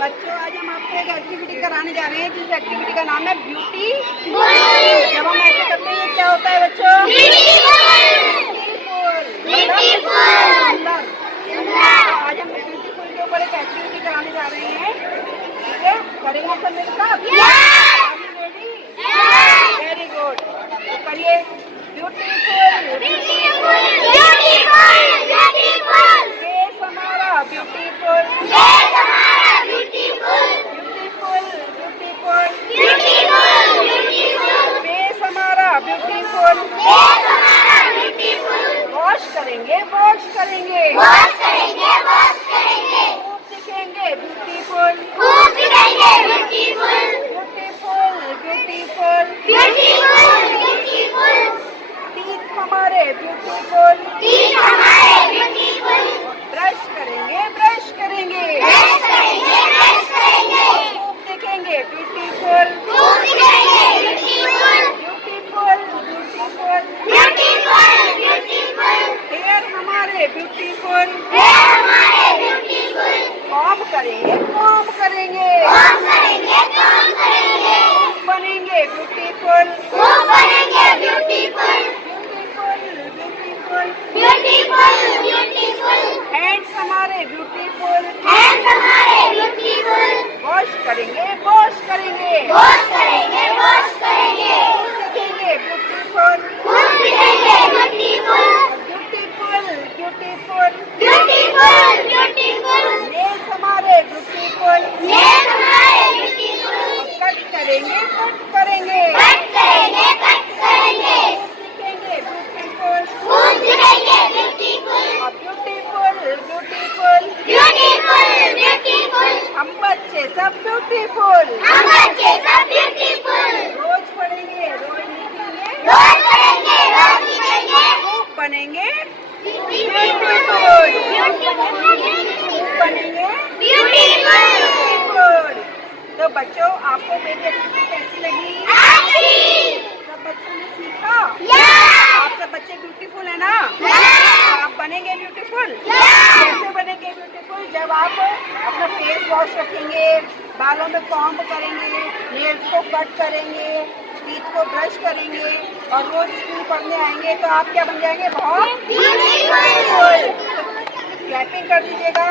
बच्चों, आज हम आपको एक एक्टिविटी कराने जा रहे हैं जिस एक्टिविटी का नाम है ब्यूटी। जब हम ऐसे करते हैं क्या होता है बच्चों? आज हम ब्यूटीफुल के ऊपर एक एक्टिविटी कराने जा रहे हैं, ठीक है? करेंगे सब मेरे साथ? रेडी? Very good. तो करिए ब्यूटीफुल। फेस हमारा ब्यूटीफुल। फेस हमारा ब्यूटीफुल। वॉश करेंगे, वॉश करेंगे। खूब दिखेंगे ब्यूटीफुल। ब्यूटीफुल। टीथ हमारे ब्यूटीफुल। ब्रश करेंगे, ब्रश करेंगे। खूब दिखेंगे ब्यूटीफुल। हेयर हमारे ब्यूटीफुल। कॉम्ब करेंगे, कॉम्ब करेंगे। बनेंगे ब्यूटीफुल। हैंड्स हमारे ब्यूटीफुल। वॉश करेंगे, वॉश करेंगे। दिखेंगे ब्यूटीफुल। नेल्स हमारे ब्यूटीफुल। कट करेंगे, कट करेंगे। दिखेंगे ब्यूटीफुल। हम बच्चे सब ब्यूटीफुल। रोज पढ़ेंगे, रोज लिखेंगे। खूब बनेंगे ब्यूटीफुल। बनेंगे ब्यूटीफुल। तो बच्चों, आपको मेरी एक्टिविटी कैसी लगी? सब बच्चों ने सीखा? आप सब बच्चे ब्यूटीफुल है ना? आप बनेंगे ब्यूटीफुल। कैसे बनेंगे ब्यूटीफुल? जब आप अपना फेस वॉश रखेंगे, बालों में कॉम्ब करेंगे, नेल्स को कट करेंगे, टीथ को ब्रश करेंगे और रोज स्कूल पढ़ने आएंगे, तो आप क्या बन जाएंगे? बहुत ब्यूटीफुल। क्लैपिंग कर दीजिएगा।